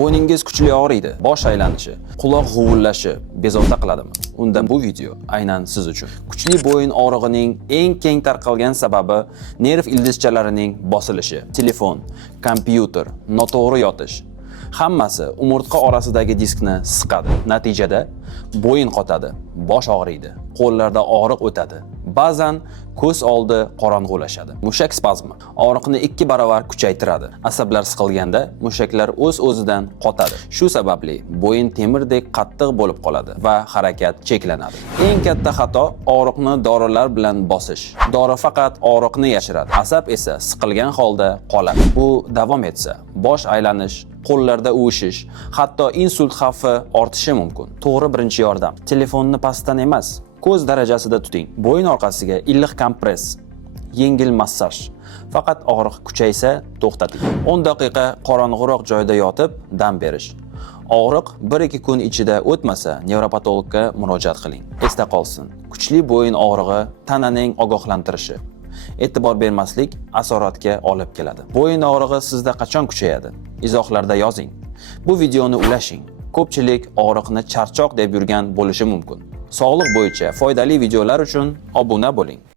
Bo'yningiz kuchli og'riydi, bosh aylanishi, quloq g'uvillashi bezovta qiladimi? Unda bu video aynan siz uchun. Kuchli bo'yin og'rig'ining eng keng tarqalgan sababi nerv ildizchalarining bosilishi. Telefon, kompyuter, noto'g'ri yotish. Hammasi umurtqa orasidagi diskni siqadi. Natijada bo'yin qotadi, bosh og'riydi, qo'llarda og'riq o'tadi. Ba'zan ko'z oldi qorong'ulashadi. Mushak spazmi og'riqni 2 barobar kuchaytiradi. Asablar siqilganda mushaklar o'z-o'zidan qotadi. Shu sababli bo'yin temirdek qattiq bo'lib qoladi va harakat cheklanadi. Eng katta xato og'riqni dorilar bilan bosish. Dori faqat og'riqni yashiradi, asab esa siqilgan holda qoladi. Bu davom etsa, bosh aylanish, qo'llarda uvishish, hatto insult xavfi ortishi mumkin. To'g'ri birinchi yordam. Telefonni pastdan emas, ko'z darajasida tuting. Bo'yin orqasiga iliq kompress, yengil massaj. Faqat og'riq kuchaysa to'xtating. 10 daqiqa qorong'uroq joyda yotib dam berish. Og'riq 1-2 kun ichida o'tmasa, nevropatologga murojaat qiling. Esda qolsin, kuchli bo'yin og'rig'i tananing ogohlantirishi. E'tibor bermaslik asoratga olib keladi. Bo'yin og'rig'i sizda qachon kuchayadi? Izohlarda yozing. Bu videoni ulashing. Ko'pchilik og'riqni charchoq deb yurgan bo'lishi mumkin. Sog'liq bo'yicha foydali videolar uchun obuna bo'ling.